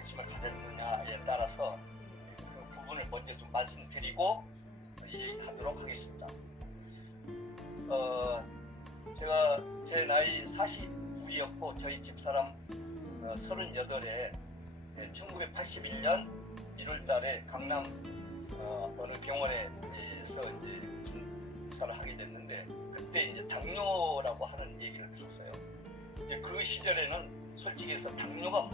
관심을 가졌느냐에 따라서 그 부분을 먼저 좀 말씀드리고 얘기하도록 하겠습니다. 제가 제 나이 49이었고 저희 집사람 38에 1981년 1월달에 강남 어느 병원에서 이제 진찰을 하게 됐는데 그때 이제 당뇨라고 하는 얘기를 들었어요. 그 시절에는 솔직히 해서 당뇨가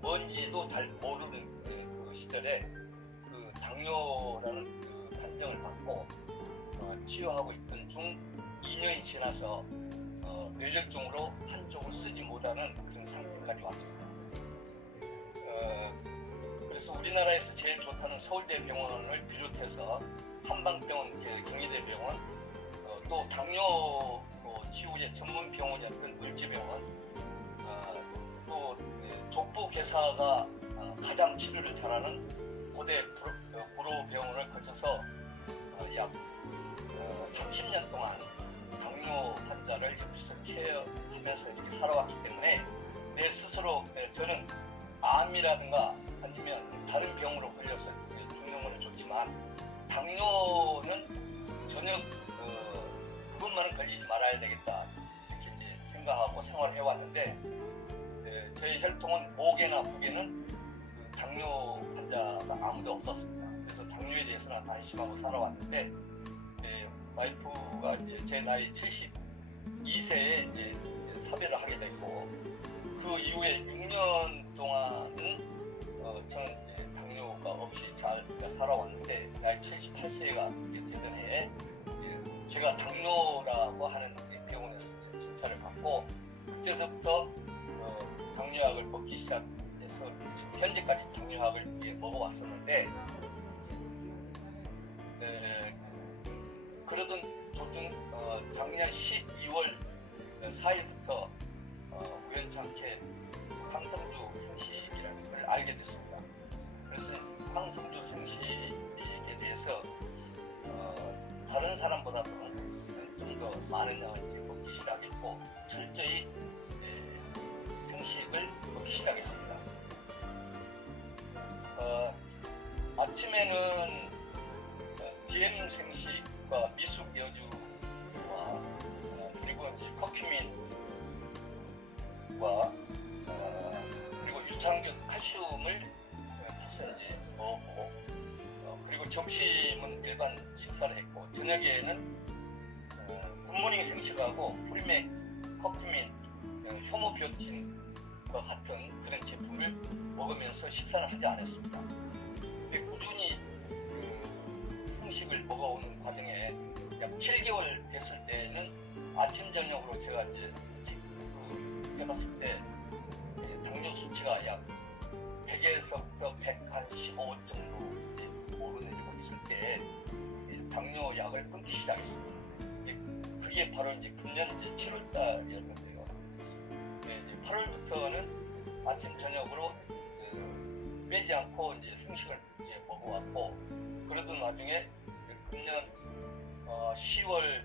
뭔지도 잘 모르는 그 시절에 그 당뇨라는 그 판정을 받고 치료하고 있던 중 2년이 지나서 뇌졸중으로 한쪽을 쓰지 못하는 그런 상태까지 왔습니다. 그래서 우리나라에서 제일 좋다는 서울대병원을 비롯해서 한방병원, 경희대병원, 또 당뇨 치유의 전문 병원이었던 을지병원, 또 족부개사가 가장 치료를 잘하는 고대 구로병원을 거쳐서 약 30년 동안 당뇨 환자를 옆에서 케어하면서 이렇게 살아왔기 때문에 내 스스로 저는 암이라든가 아니면 다른 병으로 걸려서 죽는 건 좋지만 당뇨는 전혀 그것만은 걸리지 말아야 되겠다 이렇게 이제 생각하고 생활을 해왔는데 저희 혈통은 목에나 북에는 그 당뇨 환자가 아무도 없었습니다. 그래서 당뇨에 대해서는 안심하고 살아왔는데 와이프가 이제 제 나이 72세에 이제 사별을 하게 됐고 그 이후에 6년 동안은 저는 이제 당뇨가 없이 잘 살아왔는데 나이 78세가 되던 해에 제가 당뇨라고 하는 병원에서 진찰을 받고 그때서부터 당뇨약을 먹기 시작해서 지금 현재까지 당뇨약을 먹어왔었는데 그러던 도중 작년 12월 4일부터 우연찮게 황성주 생식이라는 걸 알게 됐습니다. 그래서 황성주 생식에 대해서 다른 사람보다도 좀 더 많은 양을 이제 먹기 시작했고 철저히 생식을 먹기 시작했습니다. 아침에는 DM 생식과 미숙 여주와 그리고 이제 커큐민과 그리고 유산균 칼슘을 타서 이제 먹었고 그리고 점심은 일반 식사를 했고 저녁에는 굿모닝 생식하고 프리맥, 커큐민, 효모비오틴과 같은 그런 제품을 먹으면서 식사를 하지 않았습니다. 꾸준히 생식을 먹어오는 과정에 약 7개월 됐을 때는 아침 저녁으로 제가 이제 해봤을 때 당뇨 수치가 약 100에서부터 115 정도 오르내리고 있을 때 당뇨약을 끊기 시작했습니다. 그게 바로 이제 금년 이제 7월달이었는데요. 이제 8월부터는 아침 저녁으로 빼지 않고 이제 생식을 이제 먹어왔고 그러던 와중에 금년 10월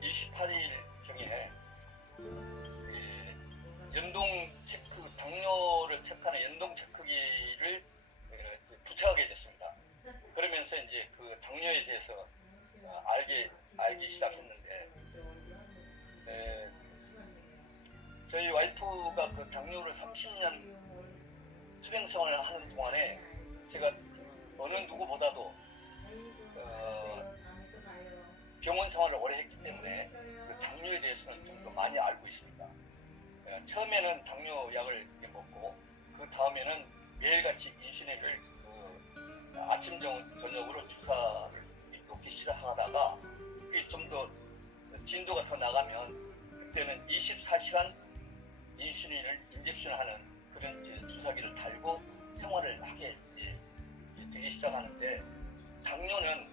28일경에 연동 체크, 당뇨를 체크하는 연동 체크기를 부착하게 됐습니다. 그러면서 이제 그 당뇨에 대해서 알기 시작했는데, 저희 와이프가 그 당뇨를 30년 투병 생활을 하는 동안에 제가 어느 누구보다도 병원 생활을 오래 했기 때문에 그 당뇨에 대해서는 좀 더 많이 알고 있습니다. 처음에는 당뇨약을 먹고 그 다음에는 매일같이 인슐린을 아침 저녁으로 주사를 놓기 시작하다가 그게 좀 더 진도가 더 나가면 그때는 24시간 인슐린을 인젝션하는 그런 주사기를 달고 생활을 하게 되기 시작하는데 당뇨는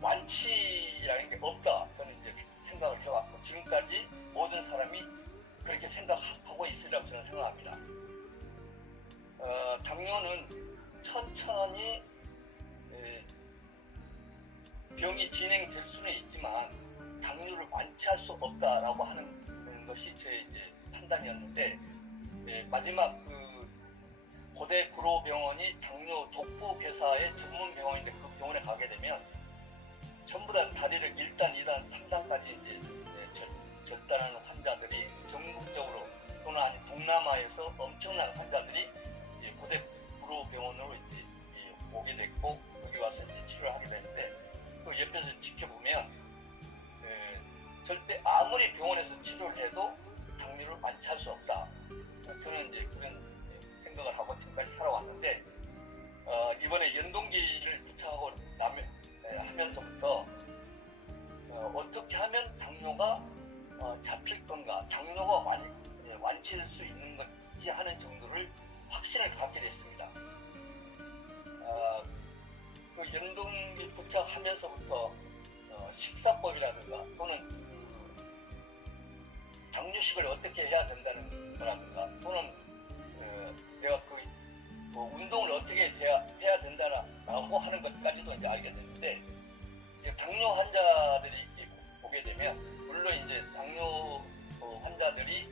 완치라는 게 없다 저는 이제 생각을 해왔고 지금까지 모든 사람이 그렇게 생각하고 있으리라고 저는 생각합니다. 당뇨는 천천히 병이 진행될 수는 있지만 당뇨를 완치할 수 없다라고 하는 것이 제 이제 판단이었는데 마지막 고대 구로병원이 당뇨 족부 괴사의 전문 병원인데 그 병원에 가게 되면 전부 다 다리를 1단, 2단, 3단까지 이제 절단하는 환자들이 전국적으로 또는 아니 동남아에서 엄청난 환자들이 고대 구로병원으로 이제 오게 됐고 여기 와서 이제 치료를 하게 되는데 그 옆에서 지켜보면 절대 아무리 병원에서 치료를 해도 당뇨를 완치할 수 없다. 저는 이제 그런 생각을 하고 지금까지 살아왔는데 이번에 연동기를 부착하고 하면서부터 어떻게 하면 당뇨가 잡힐 건가, 당뇨가 완치될 수 있는 건지 하는 정도를 확신을 갖게 됐습니다. 그 연동기 부착하면서부터 식사법이라든가 또는 당뇨식을 어떻게 해야 된다는 거라든가 또는 내가 운동을 어떻게 해야 된다라고 하는 것까지도 이제 알게 됐는데 이제 당뇨 환자들이 보게 되면 물론 이제 당뇨 환자들이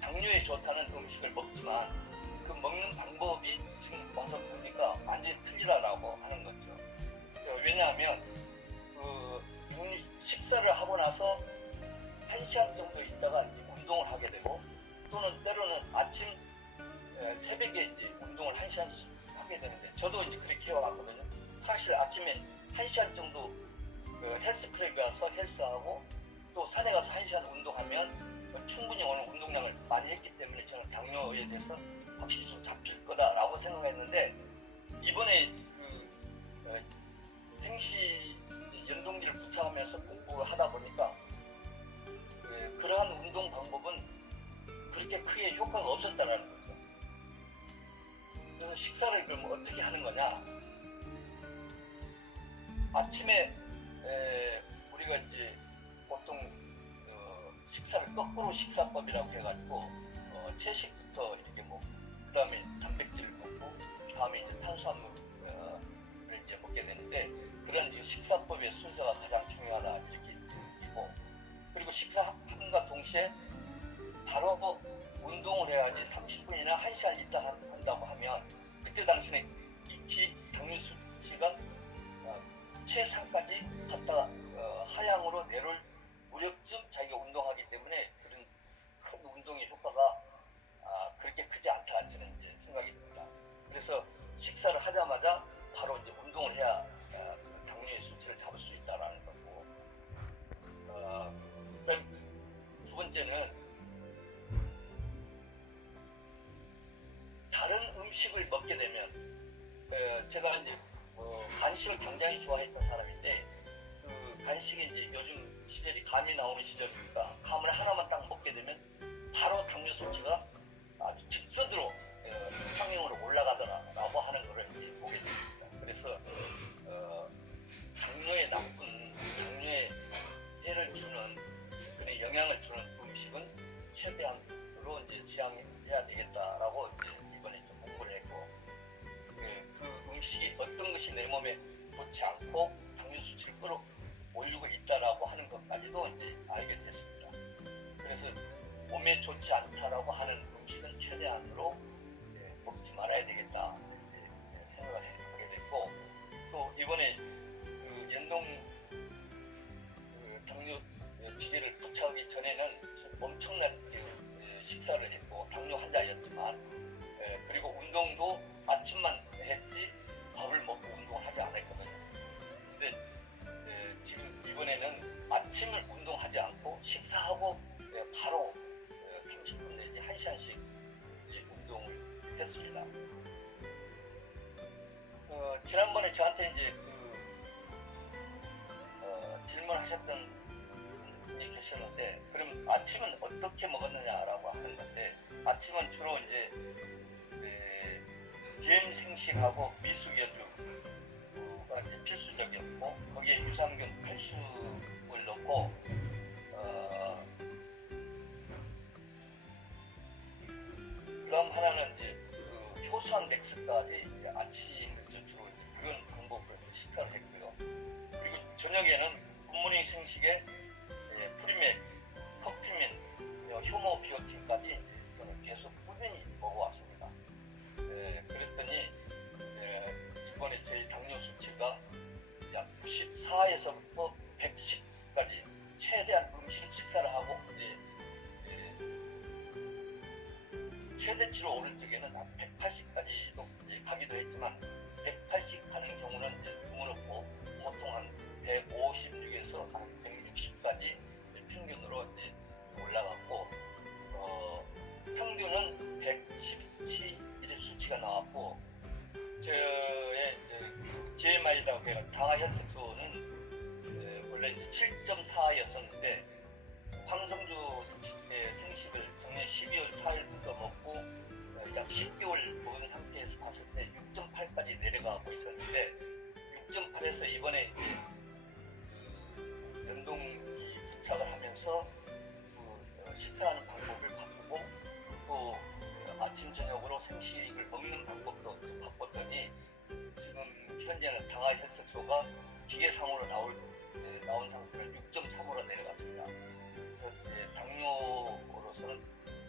당뇨에 좋다는 음식을 먹지만 그 먹는 방법이 지금 와서 보니까 완전히 틀리다라고 하는 거죠. 왜냐하면 식사를 하고 나서 1시간 정도 있다가 운동을 하게 되고 또는 때로는 아침 새벽에 이제 운동을 1시간씩 하게 되는데 저도 이제 그렇게 해왔거든요. 사실 아침에 1시간 정도 헬스클럽에 가서 헬스하고 또 산에 가서 1시간 운동하면 충분히 오늘 운동량을 많이 했기 때문에 저는 당뇨에 대해서 확실히 좀 잡힐 거다라고 생각했는데 이번에 생시 연동기를 부착하면서 공부를 하다 보니까 그러한 운동 방법은 그렇게 크게 효과가 없었다라는 거죠. 그래서 식사를 그럼 어떻게 하는 거냐? 아침에 우리가 이제 보통 식사를 거꾸로 식사법이라고 해가지고 채식부터 이렇게 그 다음에 단백질을 먹고 그 다음에 이제 탄수화물을 이제 먹게 되는데 그런 식사법의 순서가 가장 중요하다 이렇게 느끼고 그리고 식사함과 동시에 바로 운동을 해야지 30분이나 1시간 있다 한다고 하면 그때 당시에 익히 당뇨 수치가 최상까지 갔다가 하향으로 내려올 무렵쯤 자기가 운동하기 때문에 그런 큰 운동의 효과가 그렇게 크지 않다 저는 이제 생각이 듭니다. 그래서 식사를 하자마자 바로 이제 운동을 해야 당뇨의 수치를 잡을 수 있다라는 거고 그다음 두 번째는 다른 음식을 먹게 되면 제가 이제 간식을 굉장히 좋아했던 사람인데 그 간식이 이제 요즘 시절이 감이 나오는 시절이니까 감을 하나만 딱 먹게 되면 바로 당뇨 수치가 아주 직선으로 상향으로 올라가더라라고 하는 것을 이제 보게 됩니다. 그래서 당뇨에 나쁜 당뇨에 해를 주는 그런 영향을 주는 음식은 최대한으로 이제 지양해야 되겠다라고 이제 이번에 좀 공부를 했고 그 음식이 어떤 것이 내 몸에 좋지 않고 당뇨 수치를 끌어올리고 있다라고 하는 것까지도 이제 알게 됐습니다. 그래서 몸에 좋지 않다라고 하는 음식은 최대한으로 먹지 말아야 되겠다 이제 생각을 하게 됐고 또 이번에 그 연동 당뇨 기계를 부착하기 전에는 엄청난 식사를 했고 당뇨 환자였지만 그리고 운동도 아침만 했지 밥을 먹고 운동을 하지 않았거든요. 근데 지금 이번에는 아침을 운동하지 않고 식사하고 바로 30분 내지 1시간씩 운동을 했습니다. 지난번에 저한테 이제 질문하셨던 분이 계셨는데 그럼 아침은 어떻게 먹었느냐라고 하는 건데 아침은 주로 이제 비엠생식하고 미숙여주가 필수적이었고 거기에 유산균, 칼슘을 넣고 그다음 하나는 이제 효소한 맥스까지 아침에 주로 그런 방법으로 식사를 했고요. 그리고 저녁에는 굿모닝 생식에 프리맥, 커큐민, 효모 비오틴까지 이제 저는 꾸준히 먹어왔습니다. 그랬더니 이번에 저희 당뇨 수치가 약 94에서부터 110까지 최대한 식사를 하고 최대치로 오를 적에는 한 180까지도 가기도 했지만 180 가는 경우는 드물었고 보통 한 156에서 한 160까지 평균으로 올라갔고 평균은 110치 이런 수치가 나왔고 저의 GMI라고 해서 당화혈색소는 원래 7.4였었는데 황성주 생식을 작년 12월 4일부터 먹고 약 10개월 먹은 상태에서 봤을 때 6.8까지 내려가고 있었는데 6.8에서 이번에 연동기 부착을 하면서 식사하는 방법을 바꾸고 또 아침 저녁으로 생식을 먹는 방법도 바꿨더니 지금 현재는 당화혈색소가 기계상으로 나온 상태를 6.3으로 내려갔습니다. 그래서 당뇨로서는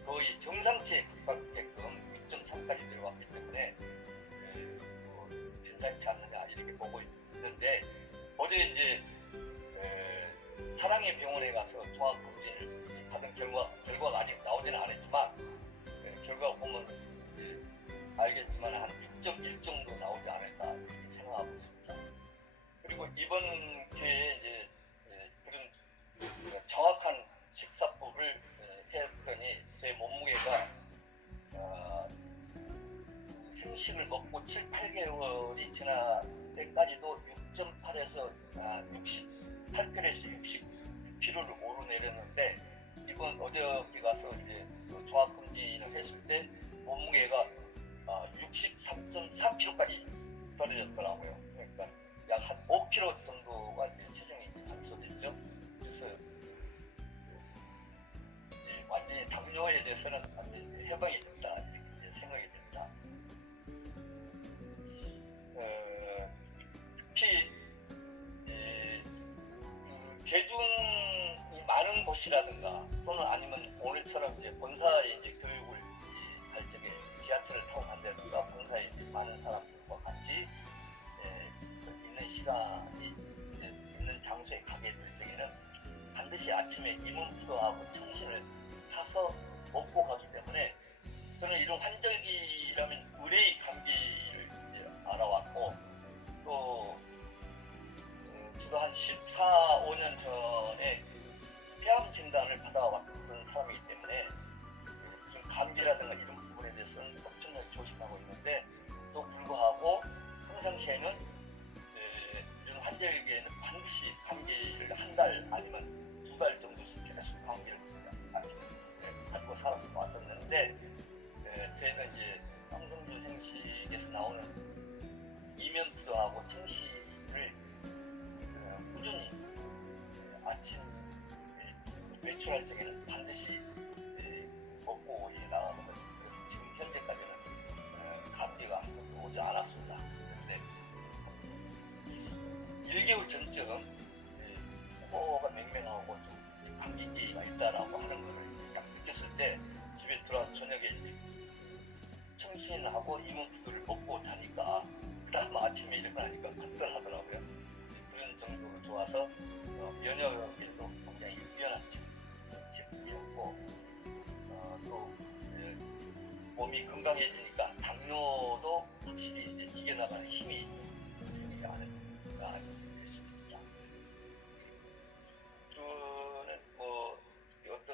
거의 정상치에 가깝게끔 6.3까지 내려왔기 때문에 괜찮지 않느냐 이렇게 보고 있는데 어제 사랑의 병원에 가서 종합검진을 받은 결과가 아직 나오지는 않았지만 결과 보면 알겠지만 한 6.1 정도 나오지 않을까 이렇게 생각하고 있습니다. 그리고 이번 기회에 그런 정확한 식사법을 했더니 제 몸무게가 생식을 먹고 7, 8개월이 지날 때까지도 6.8에서 68kg에서 69kg를 오르내렸는데 이번 어저께 가서 종합검진을 했을 때 몸무게가 63.4kg까지 떨어졌더라고요. 그러니까 약 한 5kg 정도가 체중이 감소됐죠. 그래서 완전히 당뇨에 대해서는 완전히 해방이 된다 이렇게 생각이 됩니다. 특히 대중이 많은 곳이라든가 또는 아니면 오늘처럼 본사에 교육을 갈 적에 지하철을 타고 간다든가 본사에 많은 사람들과 같이 있는 시간이 있는 장소에 가게 될 적에는 반드시 아침에 이문푸드하고 청신을 타서 먹고 가기 때문에 저는 이런 환절기라면 의뢰의 감기를 알아왔고 또 저도 한 14, 5년 전에 폐암 진단을 받아왔던 사람이기 때문에 무슨 감기라든가 이런 부분에 대해서는 엄청나게 조심하고 있는데 또 불구하고 평상시에는 이런 환절기에는 반드시 감기를 한 달 아니면 2달 정도씩 계속 감기를 갖고 살아서 왔었는데 저희는 황성주 생식에서 나오는 이면푸드하고 청시를 꾸준히 아침 외출할 적에는 반드시 먹고 나가거든요. 그래서 지금 현재까지는 감기가 한 번도 오지 않았습니다. 그런데 1개월 전쯤 코가 맹맹하고 좀 감기기가 있다라고 하는 것을 딱 느꼈을 때 집에 들어와서 저녁에 청신하고 이문푸드를 먹고 자니까 그 다음 아침에 일어나니까 간단하더라고요. 그런 정도로 좋아서 면역에도 굉장히 유연한 제품이었고 또 몸이 건강해지니까 당뇨도 확실히 이겨나가는 힘이 좀 생기지 않았습니까? 싶습니다. 저는 어떤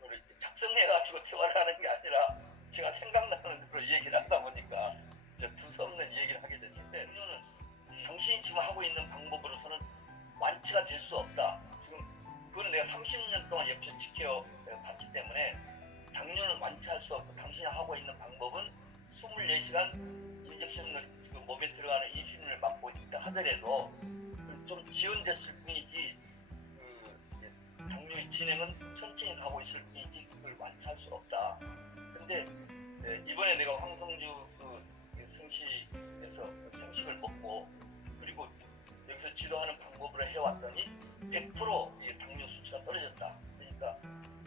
거를 작성해가지고 대화를 하는 게 아니라 제가 생각나는 대로 얘기를 하다 보니까 두서없는 얘기를 하게 됐는데 당뇨는 당신이 지금 하고 있는 방법으로서는 완치가 될 수 없다. 지금 그거는 내가 30년 동안 옆에서 지켜봤기 때문에 당뇨는 완치할 수 없고 당신이 하고 있는 방법은 24시간 인젝션을 지금 몸에 들어가는 인슐린을 맞고 있다 하더라도 좀 지연됐을 뿐이지 당뇨의 진행은 천천히 가고 있을 뿐이지 그걸 완치할 수 없다. 근데 이번에 내가 황성주 생식에서 생식을 먹고 그리고 여기서 지도하는 방법으로 해왔더니 100% 당뇨 수치가 떨어졌다. 그러니까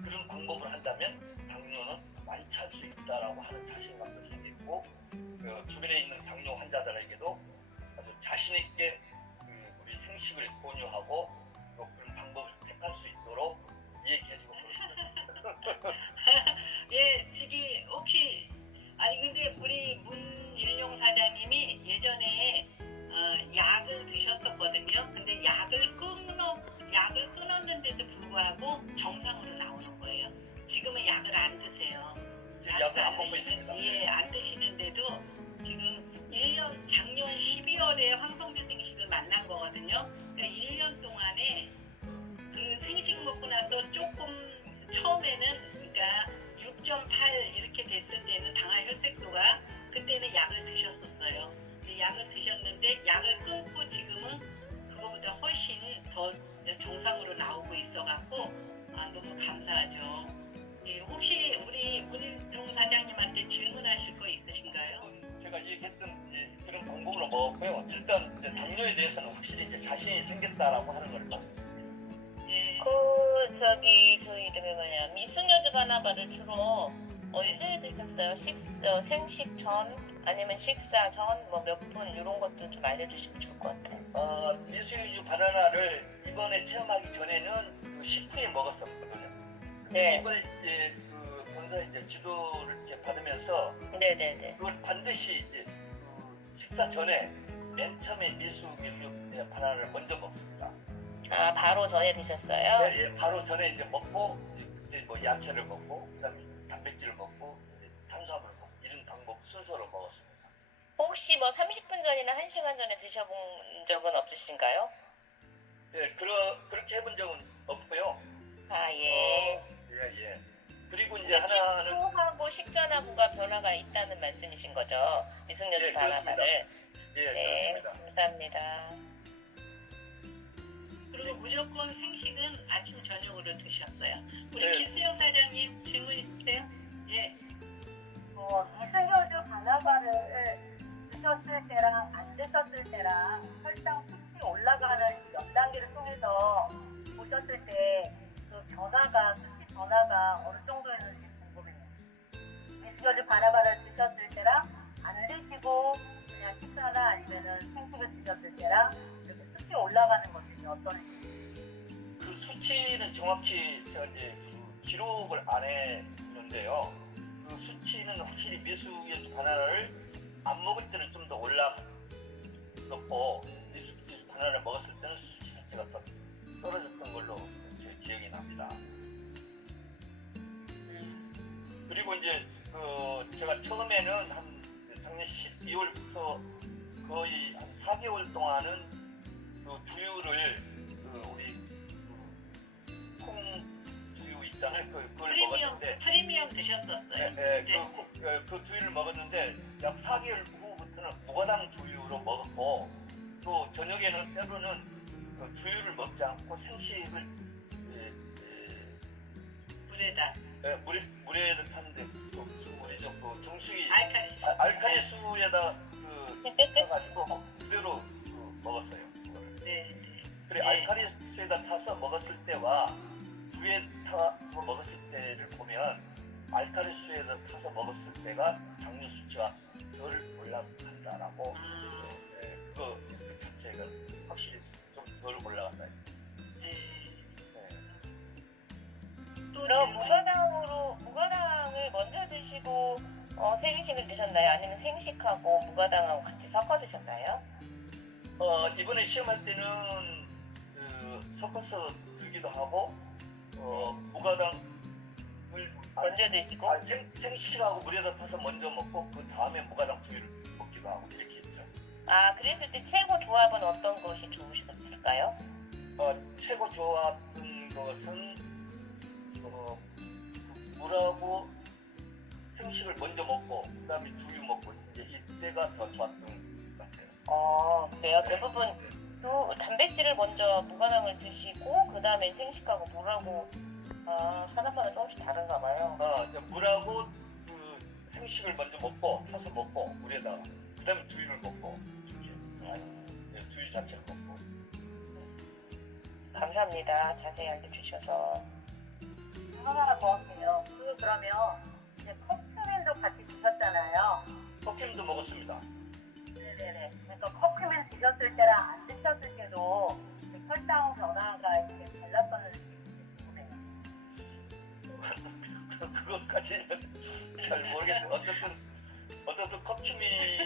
그런 방법을 한다면 당뇨는 많이 찰 수 있다라고 하는 자신감도 생겼고 그 주변에 있는 당뇨 환자들에게도 아주 자신 있게 우리 생식을 권유하고 또 그런 방법을 택할 수 있도록 이야기해주고 그렇습니다. 예, 저기 혹시 아니 근데 우리 문일용 사장님이 예전에 약을 드셨었거든요. 근데 약을 끊었는데도 불구하고 정상으로 나오는 거예요. 지금은 약을 안 드세요. 지금 약을 안 먹고 있습니다. 예, 안 드시는데도 지금 1년 작년 12월에 황성배 생식을 만난 거거든요. 그러니까 1년 동안에 그 생식 먹고 나서 조금 처음에는 그러니까 6.8 이렇게 됐을 때는 당화 혈색소가 그때는 약을 드셨었어요. 근데 약을 드셨는데 약을 끊고 지금은 그거보다 훨씬 더 정상으로 나오고 있어갖고 너무 감사하죠. 예, 혹시 우리 문일용 사장님한테 질문하실 거 있으신가요? 제가 얘기했던 이제 그런 방법으로 먹었고요. 일단 이제 당뇨에 대해서는 확실히 이제 자신이 생겼다라고 하는 걸 말씀드립니다. 예. 그 이름이 뭐냐, 미승여주 바나바를 주로 언제 드셨어요? 생식 전 아니면 식사 전 뭐 몇 분 이런 것도 좀 알려주시면 좋을 것 같아요. 미수유주 바나나를 이번에 체험하기 전에는 그 식후에 먹었었거든요. 근데 네. 이번에 이제 그 본사 이제 지도를 이렇게 받으면서 네네네. 그걸 반드시 이제 그 식사 전에 맨 처음에 미수유주 바나나를 먼저 먹습니다. 아, 바로 전에 드셨어요? 네, 예, 바로 전에 이제 먹고 이제 그때 뭐 야채를 먹고 그다음에 단백질을 먹고 이제 탄수화물을 먹고 이런 방법 순서로 먹었습니다. 혹시 뭐 30분 전이나 1시간 전에 드셔본 적은 없으신가요? 예, 그렇게 해본 적은 없고요. 아, 예. 예. 그리고 이제 근데 하나는 식후하고 식전하고가 변화가 있다는 말씀이신 거죠? 미승여주 예, 바나나를. 예, 네, 그렇습니다. 감사합니다. 그리고 무조건 생식은 아침 저녁으로 드셨어요. 우리 네. 김수영 사장님 질문 있으세요? 예. 미승여주 바나바를 드셨을 때랑 안 드셨을 때랑 혈당 수치 올라가는 몇 단계를 통해서 보셨을 때 그 변화가 수치 변화가 어느 정도였는지 궁금해요. 미승여주 바나바를 드셨을 때랑 안 드시고 그냥 식사나 아니면은 생식을 드셨을 때랑 이렇게 수치 올라가는 것들이 어떤지. 그 수치는 정확히 제가 이제 그 기록을 안 했는데요. 그 수치는 확실히 미수유주 바나나를 안 먹을 때는 좀 더 올라갔었고 미수 바나나를 먹었을 때는 수치 자체가 더 떨어졌던 걸로 제 기억이 납니다. 그리고 이제 그 제가 처음에는 한 작년 12월부터 거의 한 4개월 동안은 그 두유를 그 우리 콩두유 있잖아요. 그걸 먹었는데 프리미엄 드셨었어요. 그 두유를 먹었는데 약 4개월 후부터는 무가당 두유로 먹었고 또 저녁에는 때로는 그 두유를 먹지 않고 생식을 물에다 물에 타는데 무슨 물이죠? 그 정수기 알칼리. 수에다 타가지고 그대로 먹었어요. 그거를. 네. 그래 네. 알칼리 수에다 타서 먹었을 때와 두유에 타서 먹었을 때를 보면 알칼리 수에다 타서 먹었을 때가 당뇨 수치가 덜 올라간다라고 그 자체가 확실히 좀 덜 올라간다. 네. 네. 또 그럼 질문. 무가당을 먼저 드시고 생식을 드셨나요? 아니면 생식하고 무가당하고 같이 섞어 드셨나요? 이번에 시험할 때는 섞어서 들기도 하고 무가당을 먼저 드시고? 생식하고 물에다 타서 먼저 먹고 그 다음에 무가당 두유를 먹기도 하고 이렇게 했죠. 아, 그랬을 때 최고 조합은 어떤 것이 좋으셨을까요? 최고 좋았던 것은 물하고 생식을 먼저 먹고 그 다음에 두유 먹고 이제 이때가 더 좋았던 것 같아요. 그래요? 대부분 단백질을 먼저 무가당을 드시고 그 다음에 생식하고 물하고 사람마다 조금씩 다른가 봐요. 이제 물하고 그 생식을 먼저 먹고 타서 먹고 물에다가 그 다음에 두유를 먹고 이렇게 두유 자체를 먹고. 감사합니다. 자세히 알려주셔서. 하나 더 할게요. 그러면 이제 커큐민도 같이 드셨잖아요. 커큐민도 먹었습니다. 네네네. 그러니까 커큐민 드셨을 때랑 안 드셨을 때도 그 혈당 변화가 이렇게 달랐었는지 궁금해요. 그것까지는 잘 모르겠는데 어쨌든 커큐민이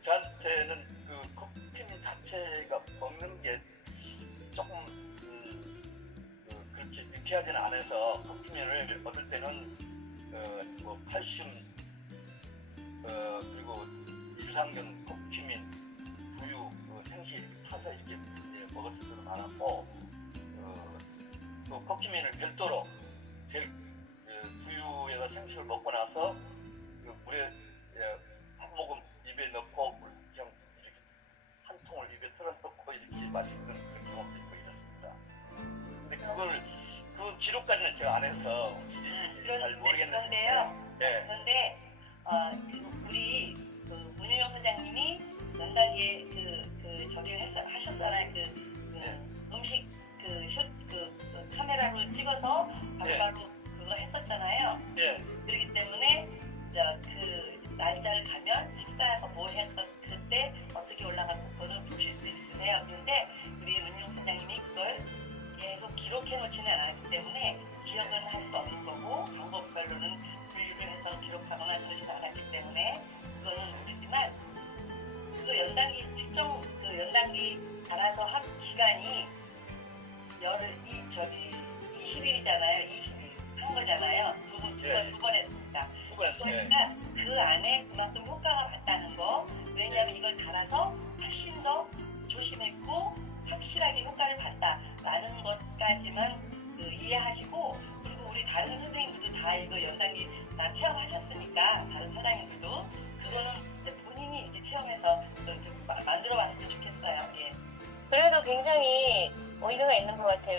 저한테는 그 커큐민 자체가 먹는 게 조금 그렇게 유쾌하지는 않아서 커큐민을 얻을 때는 뭐 칼슘 그리고 유산균, 커큐민, 두유, 생시 타서 이렇게 먹었을 때도 많았고 또 커큐민을 별도로 제일 두유에다 생수를 먹고 나서 그 물에 한 모금 입에 넣고 그냥 이렇게 한 통을 입에 틀어놓고 이렇게 마시는 그런 경험도 있고 이렇습니다. 근데 그 기록까지는 제가 안 해서 혹시 잘 모르겠는데. 그런데요. 예. 그런데 우리 그 문윤영 사장님이 연락에 저기를 하셨잖아요. 음식 그 카메라로 찍어서 바로바로 그거 했었잖아요. 예. 그렇기 때문에 그 날짜를 가면 식사가 뭘 했던 그때 어떻게 올라갔던 거를 보실 수 있으세요. 그런데 우리 문용 사장님이 그걸 계속 기록해 놓지는 않았기 때문에 기억은 할 수 없는 거고 방법별로는 분류를 해서 기록하거나 그러지는 않았기 때문에 그거는 모르지만 그 연단기 측정 그 연단기 알아서 한 기간이 20일이잖아요. 20일 한 거잖아요. 두 번 했으니까. 두 번 했어요. 그러니까 그 안에 그만큼 효과가 봤다는 거. 왜냐하면 이걸 달아서 훨씬 더 조심했고 확실하게 효과를 봤다라는 것까지만 이해하시고, 그리고 우리 다른 선생님들도 다 이거 연단기 다 체험하셨으니까 다른 사장님들도 그거는 이제 본인이 이제 체험해서 좀 만들어봤으면 좋겠어요. 예. 그래도 굉장히 의미가 있는 것 같아요.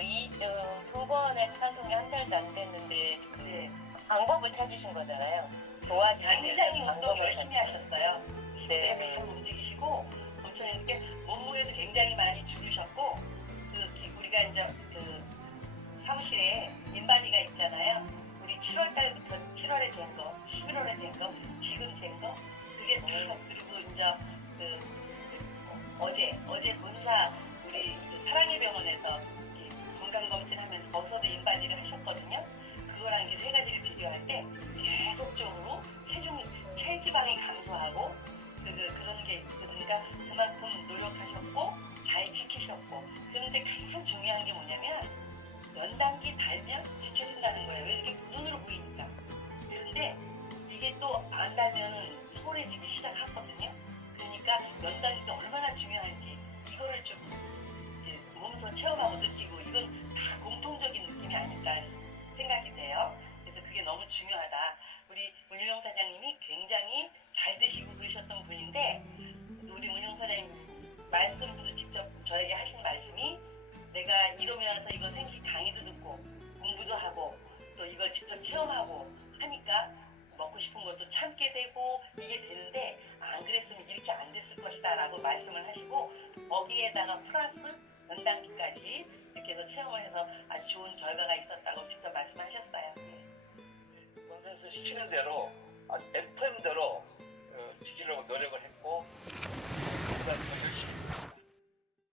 두 번의 차송이 한 달도 안 됐는데 네. 방법을 찾으신 거잖아요. 도와주시는 굉장히 운동 방법을 열심히 하셨어요. 네. 네. 잘 움직이시고 엄청 이렇게 몸무게도 굉장히 많이 줄으셨고, 우리가 이제 사무실에 인바디가 있잖아요. 우리 7월 달부터 7월에 된 거, 11월에 된 거, 지금 된 거, 그게 다, 그리고 이제 어제 본사 우리 사랑의 병원에서 건강검진하면서 거기서도 인바디를 하셨거든요. 그거랑 이게 세 가지를 비교할 때 계속적으로 체지방이 감소하고 그런 게 있으니까 그만큼 노력하셨고 잘 지키셨고, 그런데 가장 중요한 게 뭐냐면 연단기 달면 지켜진다는 거예요. 왜 이렇게 눈으로 보이니까. 그런데 이게 또 안 달면은 소홀해지기 시작하거든요. 그러니까 연단기가 얼마나 중요한지 이거를 좀 이제 몸소 체험하고 느끼고, 이건 다 공통적인 느낌이 아닐까 생각이 돼요. 그래서 그게 너무 중요하다. 우리 문유영 사장님이 굉장히 잘 드시고 그러셨던 분인데, 우리 문유영 사장님 말씀도 직접 저에게 하신 말씀이, 내가 이러면서 이거 생식 강의도 듣고 공부도 하고 또 이걸 직접 체험하고 하니까 먹고 싶은 것도 참게 되고 이게 되는데, 안 그랬으면 이렇게 안 됐을 것이다 라고 말씀을 하시고, 거기에다가 플러스 연단기까지 이렇게 해서 체험을 해서 아주 좋은 결과가 있었다고 직접 말씀하셨어요. 선생님께서 시키는 대로 FM대로 지키려고 노력을 했고, 그다음에 열심히